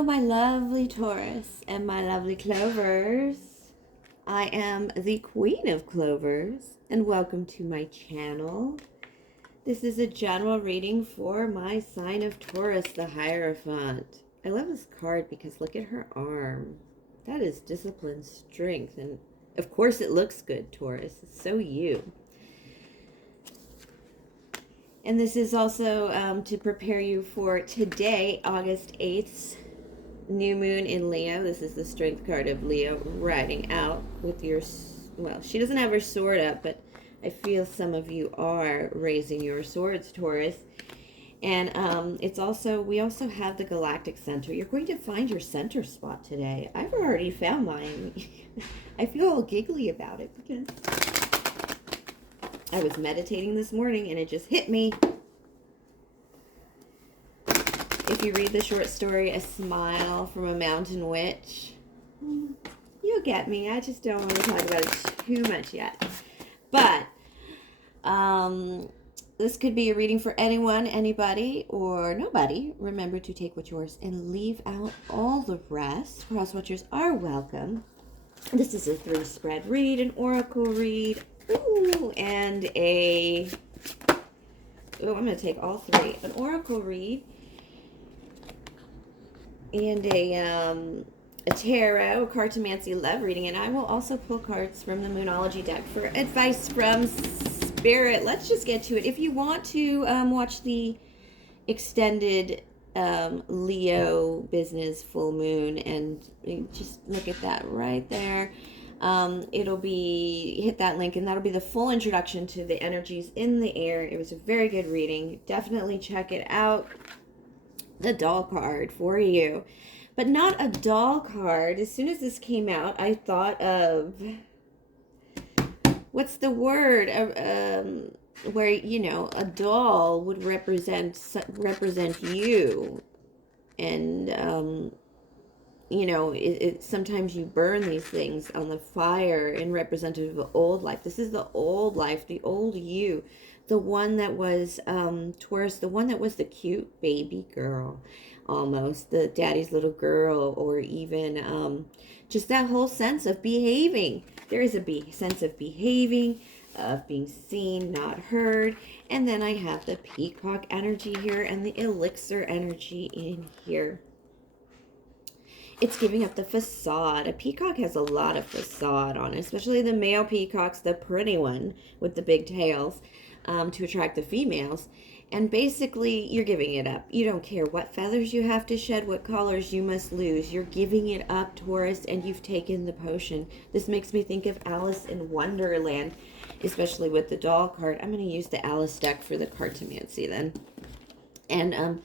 Hello, my lovely Taurus and my lovely Clovers. I am the Queen of Clovers, and welcome to my channel. This is a general reading for my sign of Taurus, the Hierophant. I love this card because look at her arm. That is discipline, strength, and of course it looks good, Taurus. It's so you. And this is also to prepare you for today, August 8th, new moon in Leo. This is the strength card of Leo riding out with your, well, she doesn't have her sword up, but I feel some of you are raising your swords, Taurus. And it's also, we also have the galactic center. You're going to find your center spot today. I've already found mine. I feel all giggly about it because I was meditating this morning and it just hit me. If you read the short story, A Smile from a Mountain Witch, you'll get me. I just don't want to talk about it too much yet. But this could be a reading for anyone, anybody, or nobody. Remember to take what's yours and leave out all the rest. Cross watchers are welcome. This is a 3-spread read, an oracle read, and I'm going to take all three. An oracle read, and a tarot, a Cartomancy love reading, and I will also pull cards from the Moonology deck for advice from Spirit. Let's just get to it. If you want to watch the extended Leo business full moon, and just look at that right there, it'll be, hit that link, and that'll be the full introduction to the energies in the air. It was a very good reading. Definitely check it out. The doll card for you, but not a doll card. As soon as this came out, I thought of, what's the word, where, you know, a doll would represent you, and you know, sometimes you burn these things on the fire in representative of old life. This is the old life, the old you, the one that was Taurus, the one that was the cute baby girl, almost the daddy's little girl, or even just that whole sense of behaving. There is a sense of behaving, of being seen, not heard. And then I have the peacock energy here and the elixir energy in here. It's giving up the facade. A peacock has a lot of facade on it, especially the male peacocks, the pretty one with the big tails, to attract the females. And basically, you're giving it up. You don't care what feathers you have to shed, what colors you must lose. You're giving it up, Taurus, and you've taken the potion. This makes me think of Alice in Wonderland, especially with the doll card. I'm going to use the Alice deck for the Cartomancy then. And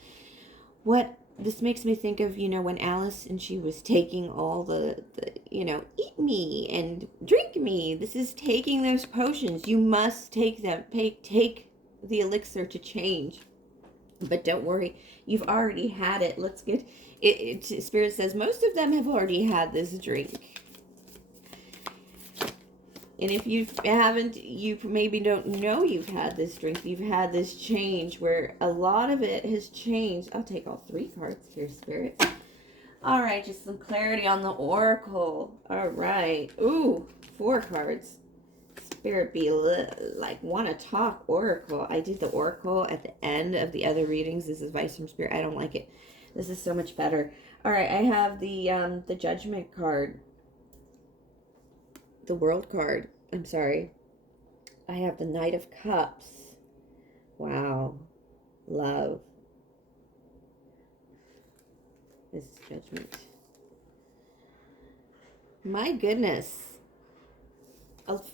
what this makes me think of, you know, when Alice, and she was taking all the you know, eat me and drink me. This is taking those potions. You must take them. Take the elixir to change. But don't worry, you've already had it. Let's get it. Spirit says most of them have already had this drink. And if you haven't, you maybe don't know you've had this drink. You've had this change where a lot of it has changed. I'll take all three cards here, Spirit. All right, just some clarity on the oracle. All right. Ooh, 4 cards. Spirit be like, want to talk oracle. I did the oracle at the end of the other readings. This is advice from Spirit. I don't like it. This is so much better. All right, I have the judgment card. The world card. I'm sorry. I have the Knight of Cups. Wow. Love. This is judgment. My goodness.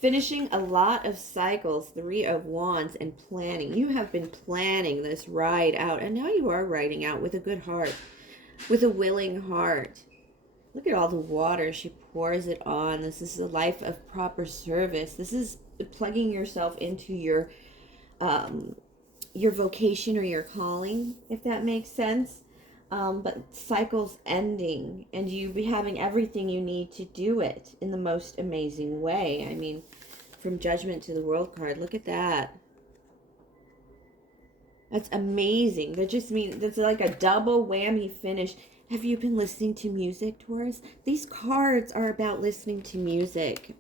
Finishing a lot of cycles, 3 of Wands, and planning. You have been planning this ride out, and now you are riding out with a good heart, with a willing heart. Look at all the water she pours it on. This is a life of proper service. This is plugging yourself into your vocation or your calling, if that makes sense. But cycles ending, and you be having everything you need to do it in the most amazing way. I mean, from Judgment to the World card, look at that. That's amazing. That just means that's like a double whammy finish. Have you been listening to music, Taurus? These cards are about listening to music.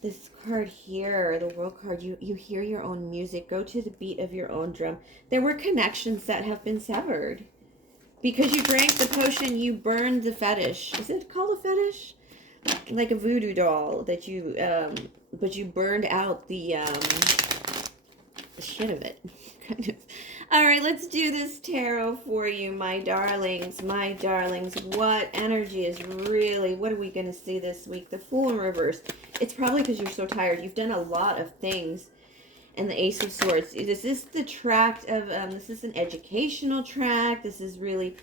This card here, the world card, you hear your own music. Go to the beat of your own drum. There were connections that have been severed. Because you drank the potion, you burned the fetish. Is it called a fetish? Like a voodoo doll that you, but you burned out the shit of it. Kind of. All right, let's do this tarot for you, my darlings. My darlings, what energy is really, what are we going to see this week? The Fool in reverse. It's probably because you're so tired. You've done a lot of things. And the Ace of Swords. This is the tract of, this is an educational tract. This is really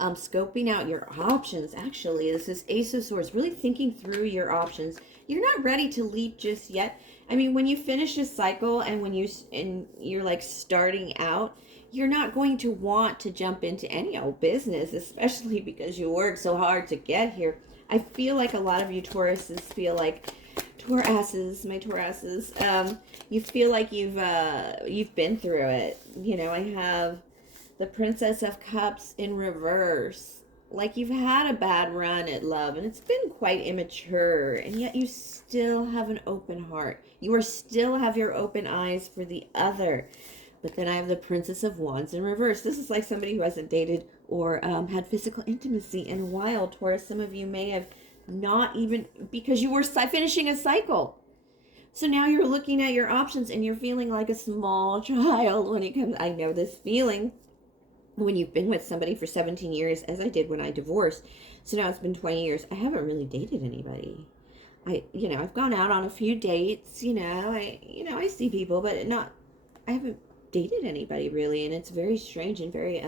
scoping out your options, actually. This is Ace of Swords, really thinking through your options. You're not ready to leap just yet. I mean, when you finish a cycle and when you're like starting out, you're not going to want to jump into any old business, especially because you worked so hard to get here. I feel like a lot of you Tauruses feel like, Tauruses, my Tauruses, you feel like you've been through it. You know, I have the Princess of Cups in reverse. Like you've had a bad run at love and it's been quite immature, and yet you still have an open heart. You still have your open eyes for the other. But then I have the Princess of Wands in reverse. This is like somebody who hasn't dated or had physical intimacy in a while, Taurus. Some of you may have not even, because you were finishing a cycle. So now you're looking at your options and you're feeling like a small child when it comes. I know this feeling when you've been with somebody for 17 years, as I did when I divorced. So now it's been 20 years. I haven't really dated anybody. I've gone out on a few dates, I see people, but I haven't dated anybody really. And it's very strange and very,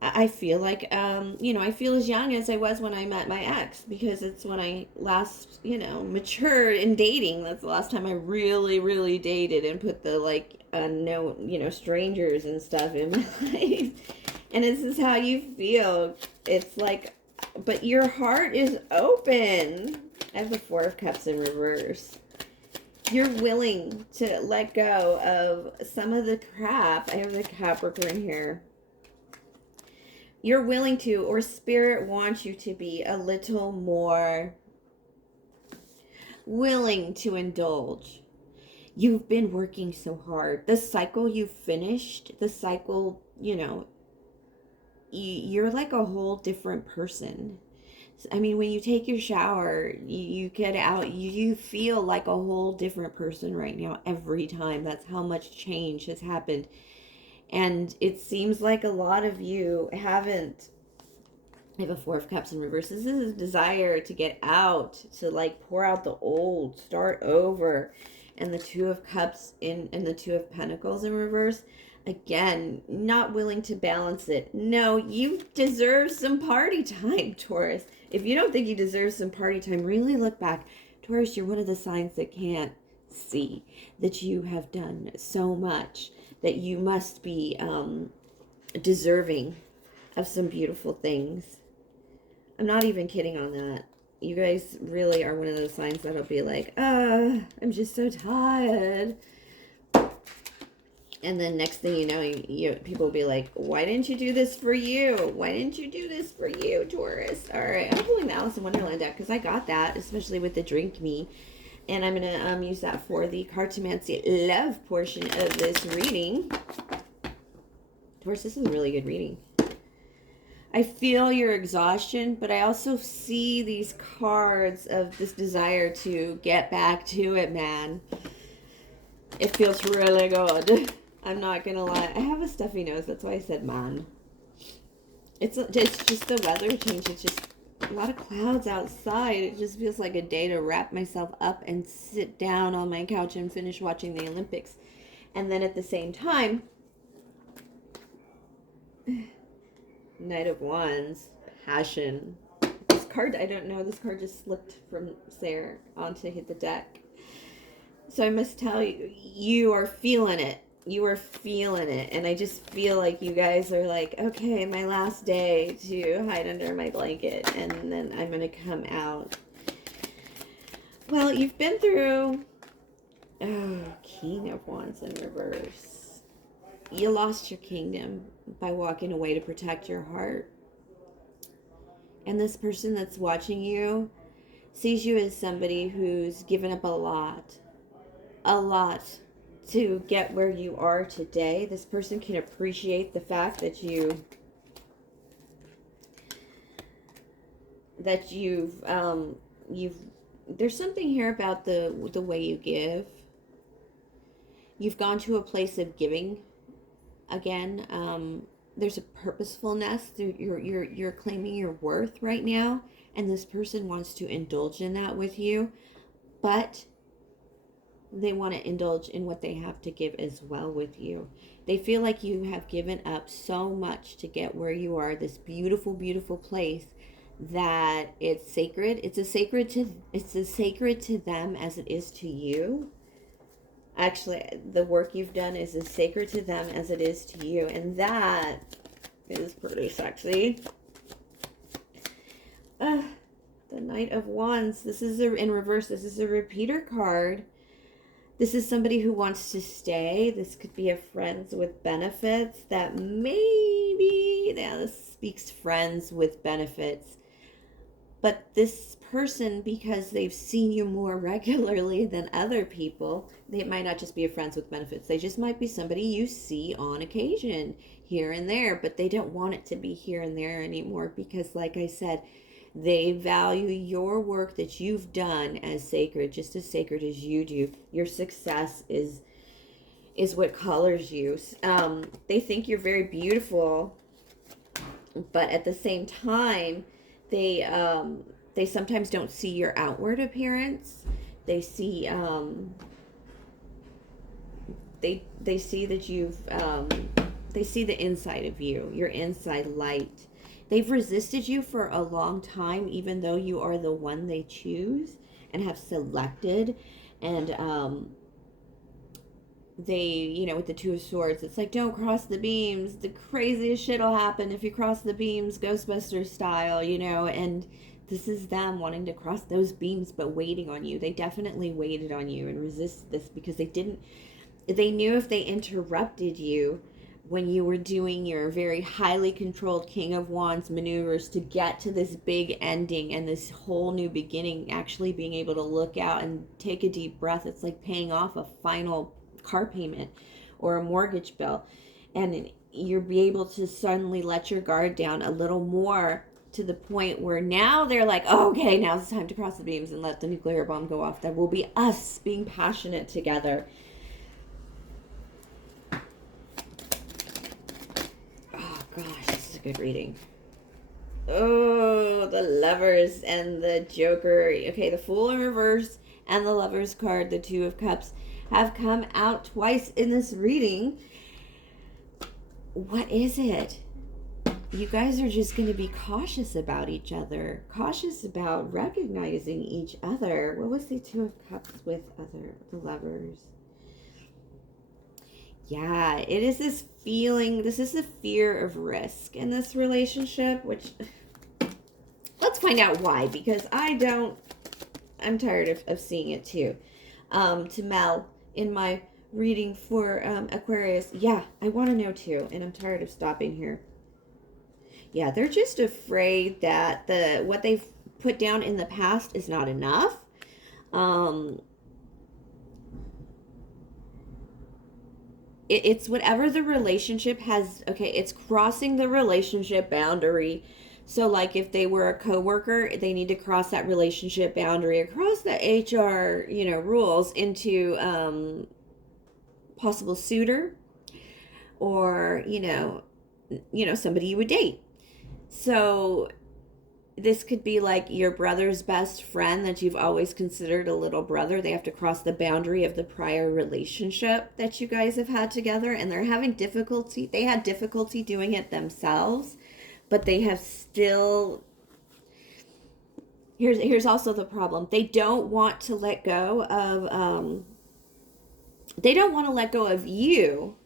I feel like, I feel as young as I was when I met my ex, because it's when I last, matured in dating. That's the last time I really, really dated and put the, strangers and stuff in my life. And this is how you feel. It's like, but your heart is open. I have the Four of Cups in reverse. You're willing to let go of some of the crap. I have the Capricorn here. You're willing to, or Spirit wants you to be a little more willing to indulge. You've been working so hard. The cycle you finished, you're like a whole different person. I mean, when you take your shower, you get out, you feel like a whole different person right now every time. That's how much change has happened. And it seems like a lot of you haven't. I have a Four of Cups in reverse. This is a desire to get out, to pour out the old, start over. And the Two of Cups and the Two of Pentacles in reverse. Again, not willing to balance it. No, you deserve some party time, Taurus. If you don't think you deserve some party time, really look back. Taurus, you're one of the signs that can't see that you have done so much, that you must be deserving of some beautiful things. I'm not even kidding on that. You guys really are one of those signs that'll be like, I'm just so tired. And then next thing you know, people will be like, why didn't you do this for you? Why didn't you do this for you, Taurus? All right, I'm pulling the Alice in Wonderland deck because I got that, especially with the Drink Me. And I'm going to use that for the Cartomancy love portion of this reading. Taurus, this is a really good reading. I feel your exhaustion, but I also see these cards of this desire to get back to it, man. It feels really good. I'm not going to lie. I have a stuffy nose. That's why I said man. It's just the weather change. It's just a lot of clouds outside. It just feels like a day to wrap myself up and sit down on my couch and finish watching the Olympics. And then at the same time, Knight of Wands, passion. This card, I don't know, this card just slipped from there onto hit the deck. So I must tell you, you are feeling it. You are feeling it. And I just feel like you guys are like, okay, my last day to hide under my blanket. And then I'm going to come out. Well, you've been through, King of Wands in reverse. You lost your kingdom by walking away to protect your heart. And this person that's watching you sees you as somebody who's given up a lot to get where you are today. This person can appreciate the fact that you've there's something here about the way you give. You've gone to a place of giving again. There's a purposefulness. You're claiming your worth right now, and this person wants to indulge in that with you, but they want to indulge in what they have to give as well with you. They feel like you have given up so much to get where you are, this beautiful, beautiful place, that it's sacred. It's as sacred to them as it is to you. Actually, the work you've done is as sacred to them as it is to you, and that is pretty sexy. The Knight of Wands. This is in reverse. This is a repeater card. This is somebody who wants to stay. This could be a friends with benefits that maybe, yeah, this speaks friends with benefits. But this person, because they've seen you more regularly than other people, they might not just be a friends with benefits. They just might be somebody you see on occasion here and there, but they don't want it to be here and there anymore because, like I said, they value your work that you've done as sacred, just as sacred as you do. Your success is what colors you. They think you're very beautiful, but at the same time, they sometimes don't see your outward appearance. They see they see that they see the inside of you, your inside light. They've resisted you for a long time, even though you are the one they choose and have selected. And they, with the Two of Swords, it's like, don't cross the beams. The craziest shit will happen if you cross the beams, Ghostbusters style, and this is them wanting to cross those beams but waiting on you. They definitely waited on you and resisted this because they knew if they interrupted you when you were doing your very highly controlled King of Wands maneuvers to get to this big ending and this whole new beginning, actually being able to look out and take a deep breath. It's like paying off a final car payment or a mortgage bill, and you'll be able to suddenly let your guard down a little more to the point where now they're like, oh, okay, now's the time to cross the beams and let the nuclear bomb go off. That will be us being passionate together. Gosh, this is a good reading. Oh, the Lovers and the Joker. Okay, the Fool in reverse and the Lovers card, the Two of Cups, have come out twice in this reading. What is it? You guys are just going to be cautious about each other. Cautious about recognizing each other. What was the Two of Cups with the Lovers? Yeah, it is this feeling, this is the fear of risk in this relationship, which, let's find out why, because I'm tired of seeing it too. To Mel, in my reading for Aquarius, yeah, I want to know too, and I'm tired of stopping here. Yeah, they're just afraid that what they've put down in the past is not enough. It's whatever the relationship has. Okay, it's crossing the relationship boundary. So like if they were a coworker, they need to cross that relationship boundary across the HR, rules into possible suitor or, somebody you would date. So this could be like your brother's best friend that you've always considered a little brother. They have to cross the boundary of the prior relationship that you guys have had together, and they're having difficulty. They had difficulty doing it themselves, but they have still. Here's also the problem. They don't want to let go of. They don't want to let go of you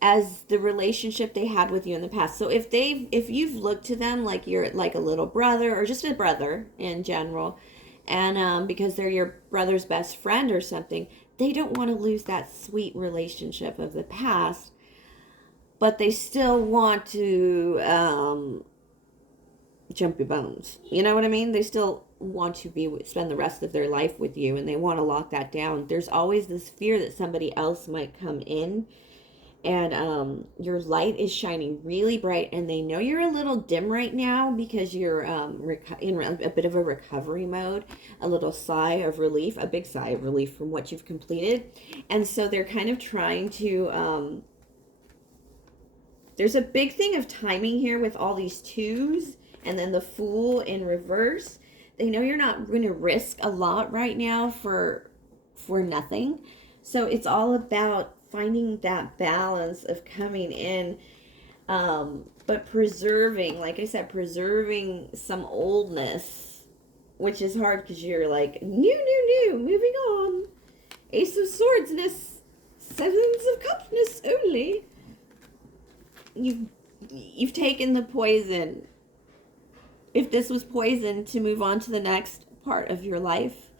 as the relationship they had with you in the past. So if you've looked to them like you're like a little brother or just a brother in general, and because they're your brother's best friend or something, they don't want to lose that sweet relationship of the past. but they still want to jump your bones. You know what I mean? They still want to spend the rest of their life with you, and they want to lock that down. There's always this fear that somebody else might come in, and your light is shining really bright, and they know you're a little dim right now because you're in a bit of a recovery mode, a little sigh of relief, a big sigh of relief from what you've completed. And so they're kind of trying to there's a big thing of timing here with all these twos and then the Fool in reverse. They know you're not going to risk a lot right now for nothing. So it's all about finding that balance of coming in, but preserving, like I said, preserving some oldness, which is hard because you're like, new, moving on. Ace of Swords-ness, Sevens of Cups-ness only. You've taken the poison. If this was poison to move on to the next part of your life,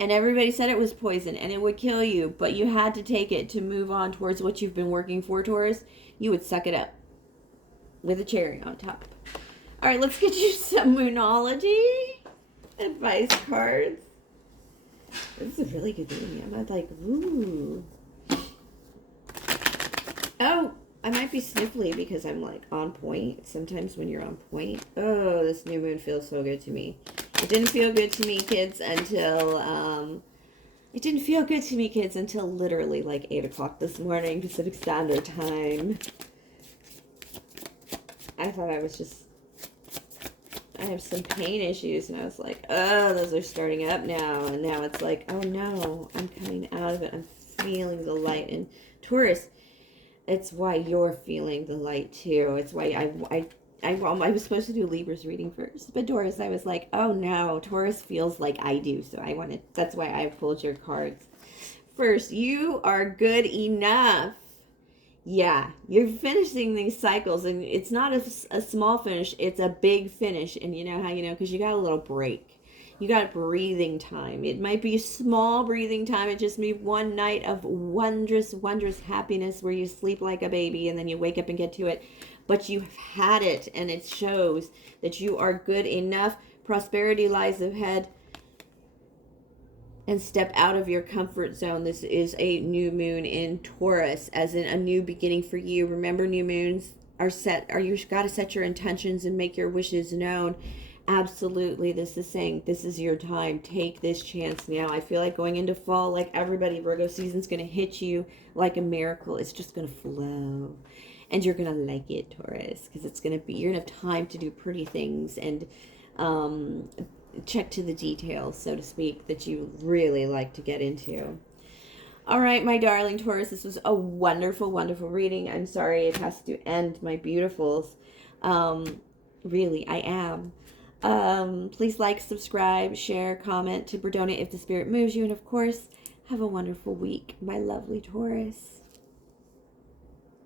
and everybody said it was poison and it would kill you, but you had to take it to move on towards what you've been working for, Taurus, you would suck it up with a cherry on top. All right, let's get you some Moonology advice cards. This is a really good reading. I'm like, ooh. Oh, I might be sniffly because I'm like on point. Sometimes when you're on point. Oh, this new moon feels so good to me. It didn't feel good to me, kids, until literally like 8 o'clock this morning, Pacific Standard Time. I thought I have some pain issues, and I was like, oh, those are starting up now. And now it's like, oh no, I'm coming out of it. I'm feeling the light. And Taurus, it's why you're feeling the light too. It's why I was supposed to do Libra's reading first, but Taurus, I was like, oh no, Taurus feels like I do, so that's why I pulled your cards first. You are good enough. Yeah, you're finishing these cycles, and it's not a small finish, it's a big finish. And you know how you know? Because you got a little break. You got breathing time. It might be small breathing time. It just be one night of wondrous, wondrous happiness where you sleep like a baby and then you wake up and get to it. But you've had it, and it shows that you are good enough. Prosperity lies ahead. And step out of your comfort zone. This is a new moon in Taurus, as in a new beginning for you. Remember, new moons you've got to set your intentions and make your wishes known. Absolutely, this is saying this is your time. Take this chance now. I feel like going into fall, like everybody, Virgo season's going to hit you like a miracle. It's just going to flow. And you're going to like it, Taurus, because you're going to have time to do pretty things and check to the details, so to speak, that you really like to get into. All right, my darling Taurus, this was a wonderful, wonderful reading. I'm sorry it has to end, my beautifuls. Really, I am. Please like, subscribe, share, comment, tip or donate if the spirit moves you. And of course, have a wonderful week, my lovely Taurus.